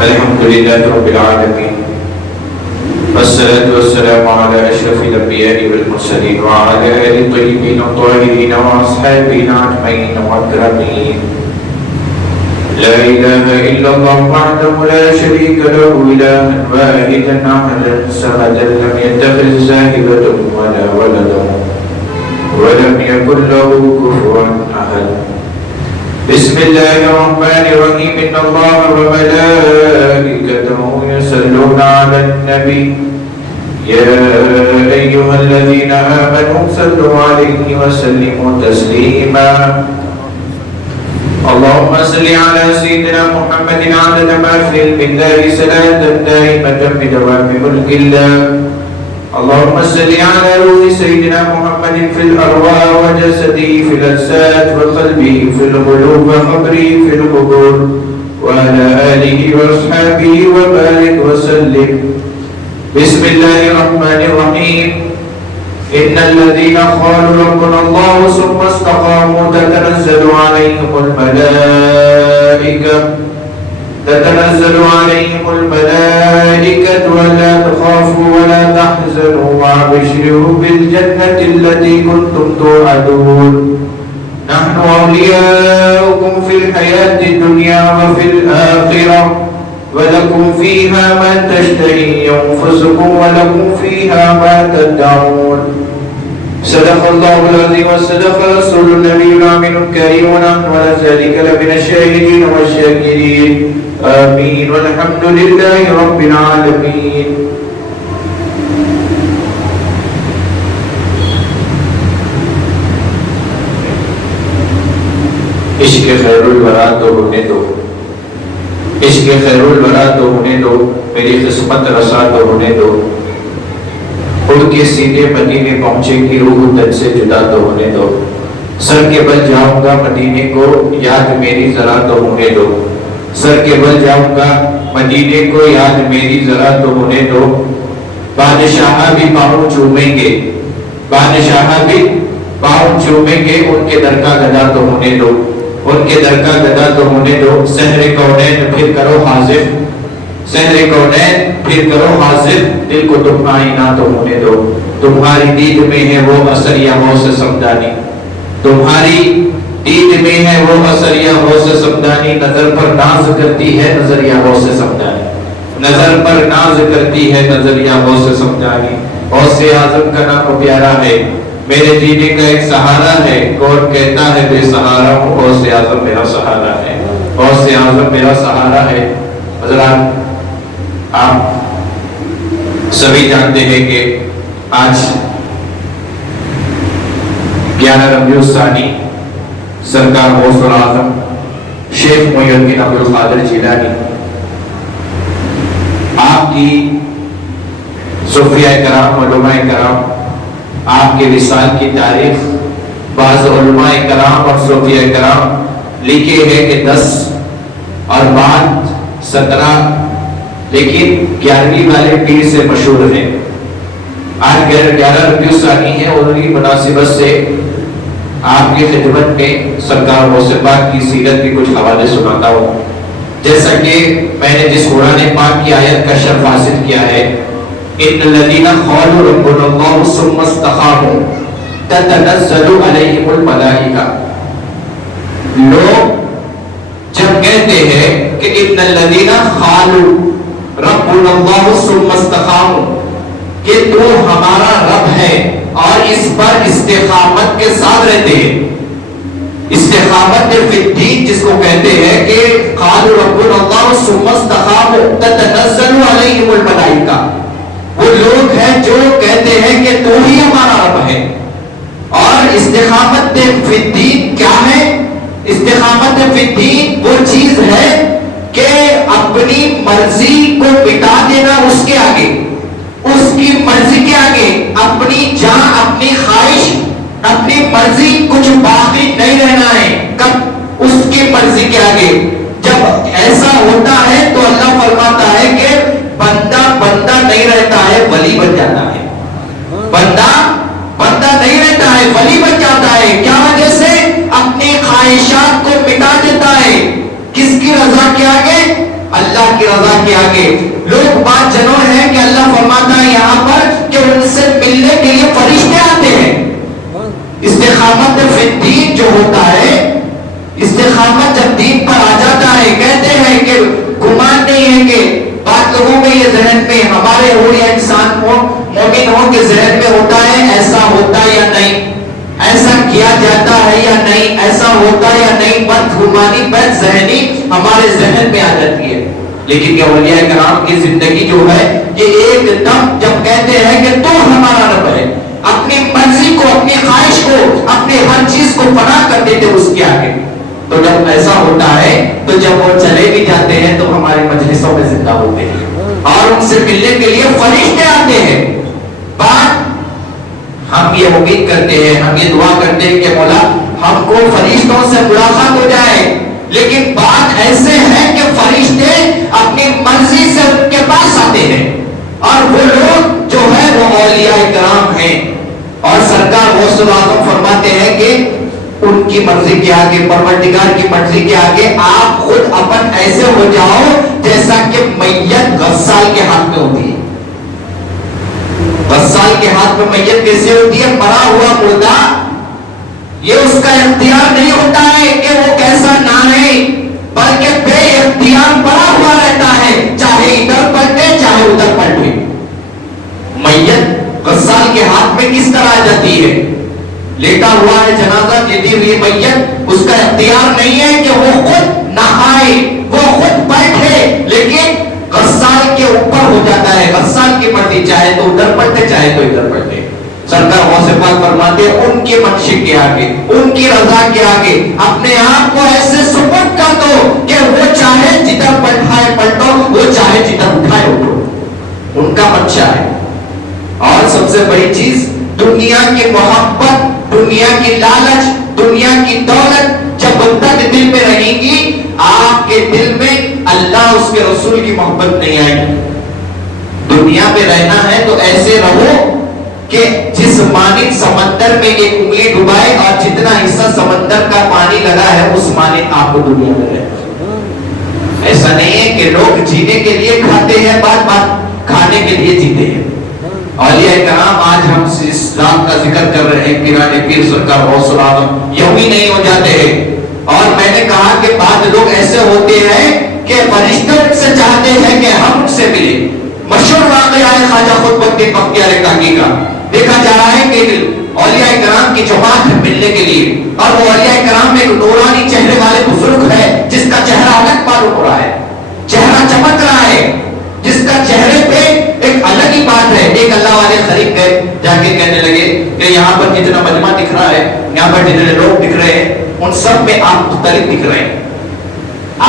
الحمد لله رب العالمين، والصلاة والسلام على أشرف الأنبياء والمرسلين وعلى آله الطيبين الطاهرين وأصحابه أجمعين والأكرمين. لا إله إلا الله وحده لا شريك له إلها واحدا أحدا صمدا لم يتخذ صاحبة ولا ولدا ولم يكن له كفوا أحد. بسم الله الرحمن الرحيم. إن الله وملائكته يصلون على النبي يا أيها الذين آمنوا صلوا عليه وسلموا تسليما. اللهم صل على سيدنا محمد عدد ما في علم الله صلاة دائمة بدوام ملك الله. اللهم صل على روح سيدنا محمد في الأرواح وجسده في الأجساد وقلبه في القلوب وقبره في القبور وعلى آله وأصحابه وبارك وسلم. بسم الله الرحمن الرحيم. إن الذين قالوا ربنا الله ثم استقاموا تتنزل عليهم الملائكة ولا تخافوا ولا تحزنوا وابشروا بالجنة التي كنتم توعدون. نحن أولياؤكم في الحياة الدنيا وفي الآخرة ولكم فيها ما تشتهي أنفسكم ولكم فيها ما تدعون. صدق الله العظيم وصدق رسول النبي الأمين الكريم ونحن على ذلك لمن الشاهدين والشاكرين. آمين والحمد لله رب العالمين. عشق خیر الورا تو ہونے دو، عشق خیر الورا تو ہونے دو، میری قسمت رسا تو ہونے دو. اڑ کے سیدھے مدینے پہنچے گی روح تن سے جدا تو ہونے دو. سر کے بل جاؤں گا مدینے کو یاد میری ذرا تو ہونے دو. سر کے بل جاؤں گا مدینے کو یاد میری ذرا تو ہونے دو. بادشاہ بھی پاؤں چومیں گے، بادشاہ بھی پاؤں چومیں گے، ان کے در کا گدا تو ہونے دو، ان کے در کا گدا تو ہونے دو. سحر کونین پھر کرو حاضر، سحر کونین پھر کرو حاضر، دل کو تم آئینہ تو ہونے دو. تمہاری دید میں ہے وہ اثر یا غوث سمدانی، تمہاری دید میں ہے وہ اثر یا غوث سمدانی. نظر پر ناز کرتی ہے نظر یا غوث سمدانی، نظر پر ناز کرتی ہے نظر یا غوث سمدانی. غوث اعظم کا نام پیارا ہے، میرے جینے کا ایک سہارا ہے. کون کہتا ہے بے سہارا ہوں، غوث اعظم میرا سہارا ہے، غوث اعظم میرا سہارا ہے. حضرات آپ سبھی جانتے ہیں کہ آج 11 ربیع الثانی سرکار غوث الاعظم شیخ محی الدین عبدالقادر جیلانی آپ کی صوفیاء کرام، علماء کرام، آپ کے وصال کی تاریخ بعض علماء کرام اور صوفیاء کرام لکھے ہیں کہ 10 اور بعد 17، لیکن 11ویں والے پیر سے مشہور ہیں. آج 11 ربیع الثانی ہے، انہی مناسبت سے آپ کی خدمت میں سرکار غوث پاک کی سیرت کے کچھ حوالے سناتا ہوں. جیسا کہ میں نے جس قرآن پاک کی آیت کا شرف حاصل کیا ہے، ان الذین قالوا ربنا اللہ ثم استقاموا تتنزل علیہم الملائکہ. لوگ جب کہتے ہیں کہ ان الذین قالوا ربنا اللہ ثم استقاموا، کہ تو ہمارا رب ہے اور اس پر استقامت کے ساتھ رہتے ہیں. استقامت فی الدین جس کو کہتے ہیں کہ قالوا ربنا اللہ ثم استقاموا تتنزل علیہم الملائکہ، وہ لوگ ہیں جو کہتے ہیں کہ تو ہی ہمارا رب ہے. اور استقامت فی الدین کیا ہے؟ استقامت فی الدین وہ چیز ہے کہ اپنی مرضی کو مٹا دینا اس کے آگے، اس کی مرضی کے آگے اپنی جان، اپنی خواہش، اپنی مرضی کچھ باقی نہیں رہنا ہے. کب؟ اس کی مرضی کے آگے. جب ایسا ہوتا ہے تو اللہ فرماتا ہے کہ بندہ بندہ نہیں رہتا ہے، ولی بن جاتا ہے. بندہ بندہ نہیں رہتا ہے، ولی بن جاتا ہے. کیا وجہ سے؟ اپنی خواہش ہوتا ہے, استقامت جب دین پر آ جاتا ہے, کہتے ہیں کہ گمان نہیں ہے کہ بات لوگوں میں یہ ذہن میں ہمارے ہو یا انسان ہو, مومن ہو کے ذہن میں ہوتا ہے ایسا ہوتا یا نہیں, ایسا کیا جاتا ہے یا نہیں, ایسا ہوتا یا نہیں, بدگمانی بد ذہنی ہمارے ذہن میں آ جاتی ہے. لیکن یہ اولیاء کرام کی زندگی جو ہے یہ ایک دم جب کہتے ہیں کہ تو ہمارا رب ہے, اپنی مرضی کو, اپنی خواہش کو, اپنی ہر چیز کو فنا کر دیتے اس کے آگے. تو جب ایسا ہوتا ہے تو جب وہ چلے بھی جاتے ہیں تو ہماری مجلسوں میں زندہ ہوتے ہیں اور ان سے ملنے کے لیے فرشتے آتے ہیں. بات ہم یہ امید کرتے ہیں, ہم یہ دعا کرتے ہیں کہ مولا ہم کو فرشتوں سے ملاقات ہو جائے, لیکن بات ایسے ہے کہ فرشتے اپنی مرضی سے ان کے پاس آتے ہیں اور وہ لوگ جو ہے وہ اولیاء کرام ہیں. اور سرکار غوث الاعظم فرماتے ہیں کہ ان کی مرضی کے آگے, پروردگار کی مرضی کے آگے آپ خود اپن ایسے ہو جاؤ جیسا کہ میت غسال کے ہاتھ میں ہوتی ہے. غسال کے ہاتھ میں میت کیسے ہوتی ہے؟ مرا ہوا مردہ, یہ اس کا اختیار نہیں ہوتا ہے کہ وہ کیسا نہائے, بلکہ بے اختیار پڑا ہوا رہتا ہے, چاہے ادھر پلٹے چاہے ادھر پلٹے. میت غسال کے ہاتھ میں کس طرح آ جاتی ہے؟ لیٹا ہوا ہے جنازہ, لیٹی ہوئی میت, اس کا اختیار نہیں ہے کہ وہ خود نہائے, وہ خود بیٹھے, لیکن غسال کے اوپر ہو جاتا ہے. غسال کی مرضی, چاہے تو ادھر پلٹے چاہے تو ادھر پلٹے. سرکار غوث پاک فرماتے ہیں ان کی منشی کے آگے, ان کی رضا کے آگے اپنے آپ کو ایسے سپرد کر دو کہ وہ چاہے جدھر پلٹائے پلٹو, وہ چاہے جدھر اٹھائے اٹھو, ان کا منشا ہے. اور سب سے بڑی چیز دنیا کی محبت, دنیا کی لالچ, دنیا کی دولت جب تک دل میں رہے گی, آپ کے دل میں اللہ اس کے رسول کی محبت نہیں آئے گی. دنیا میں رہنا ہے تو ایسے رہو کہ جسمانی سمندر میں ایک انگلی ڈبائے اور جتنا حصہ سمندر کا پانی لگا ہے اس مانے آپ کو دنیا میں رہنا. ایسا نہیں ہے کہ لوگ جینے کے لیے کھاتے ہیں, بات بات کھانے کے لیے جیتے ہیں. اولیاء کرام آج ہم اس رات کا ذکر کر رہے ہیں, پیران پیر سرکار غوث الاعظم یوں ہی نہیں ہو جاتے ہیں. اور میں نے کہا کہ بعض لوگ ایسے ہوتے ہیں کہ فرشتے سے چاہتے ہیں کہ ہم ان سے ملیں. مشہور واقعہ ہے خواجہ قطب الدین بختیار کاکی کا. دیکھا جا رہا ہے کہ اولیاء کرام کی جماعت ہے ملنے کے لیے, اور وہ اولیاء کرام میں ایک نورانی چہرے والے بزرگ ہے جس کا چہرہ الگ معلوم ہو رہا ہے, چہرہ چمک رہا ہے, جس کا چہرے پہ ایک الگ ہی بات ہے. ایک اللہ والے قریب گئے, جا کے کہنے لگے کہ یہاں پر جتنا مجمع دکھ رہا ہے, یہاں پر جتنے لوگ دکھ رہے ہیں, ان سب میں آپ مختلف دکھ رہے ہیں,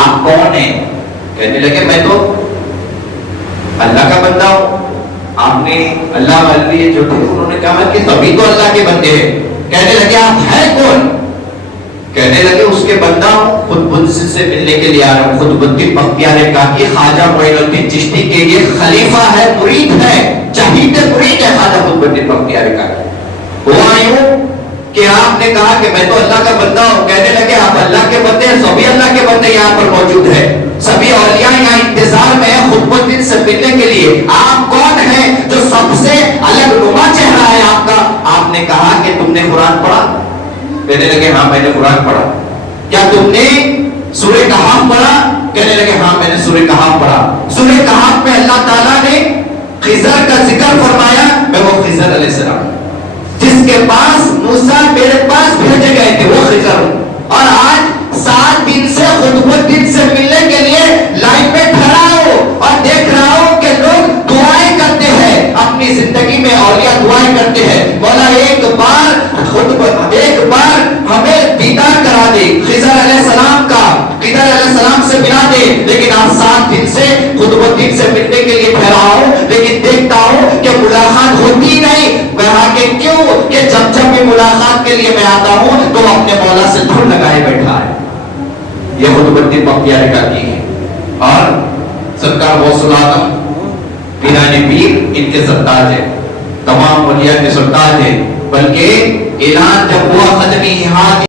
آپ کون ہیں؟ کہنے لگے میں تو اللہ کا بندہ ہوں. آپ نے اللہ والے جو تھے انہوں نے کہا کہ سبھی تو اللہ کے بندے ہیں. کہنے لگے آپ ہیں کون؟ کہنے لگے اس کے بندہ ہوں, خود بدھ سے ملنے کے لیے آ رہا ہوں. خود الدین بختیار کاکی خواجہ معین الدین چشتی کے یہ خلیفہ ہے, مرید ہے, چہید مرید ہے خواجہ خود الدین بختیار کاکی. ہوا یوں کہ آپ نے کہا کہ میں تو اللہ کا بندہ ہوں. کہنے لگے آپ اللہ کے بندے ہیں, سبھی اللہ کے بندے یہاں پر موجود ہیں, سبھی اولیاء یہاں انتظار میں ہیں خود الدین سے ملنے کے لیے. آپ کون ہیں جو سب سے الگ نما چہرہ ہے آپ کا؟ آپ نے کہا کہ تم نے قرآن پڑھا؟ کہنے لگے ہاں میں نے قرآن پڑھا. کیا تم نے سورہ کہف پڑھا؟ کہنے لگے ہاں میں نے سورہ کہف پڑھا. سورہ کہف میں اللہ تعالیٰ نے خضر کا ذکر فرمایا, میں وہ خضر علیہ السلام جس کے پاس موسیٰ میرے پاس بھیجے گئے تھے وہ خضر ہوں. اور آج 7 دن سے قطب الدین سے ملنے کے لیے لائن میں کھڑا ہوں اور دیکھ رہا ہوں کہ لوگ دعائیں کرتے ہیں, اپنی زندگی میں اولیاء دعائیں کرتے ہیں, مولا ایک بار ہمیں دیدار کرا دے خضر علیہ السلام کا, خضر علیہ السلام سے ملا دے. لیکن آپ 7 دن سے قطب الدین سے ملنے کے لیے ٹھہرا ہوں, لیکن دیکھتا ہوں کہ ملاقات ہوتی نہیں. کہا کہ کیوں؟ کہ جب بھی ملاقات کے لیے میں آتا ہوں تو اپنے مولا سے دھن لگائے بیٹھا ہے. یہ قطب الدین بختیار کاکی ہے. اور سرکار غوث الاعظم پیران پیر ان کے سرتاج ہے, تمام اولیاء کے سرتاج ہے. بلکہ اعلان جب ہوا ختمی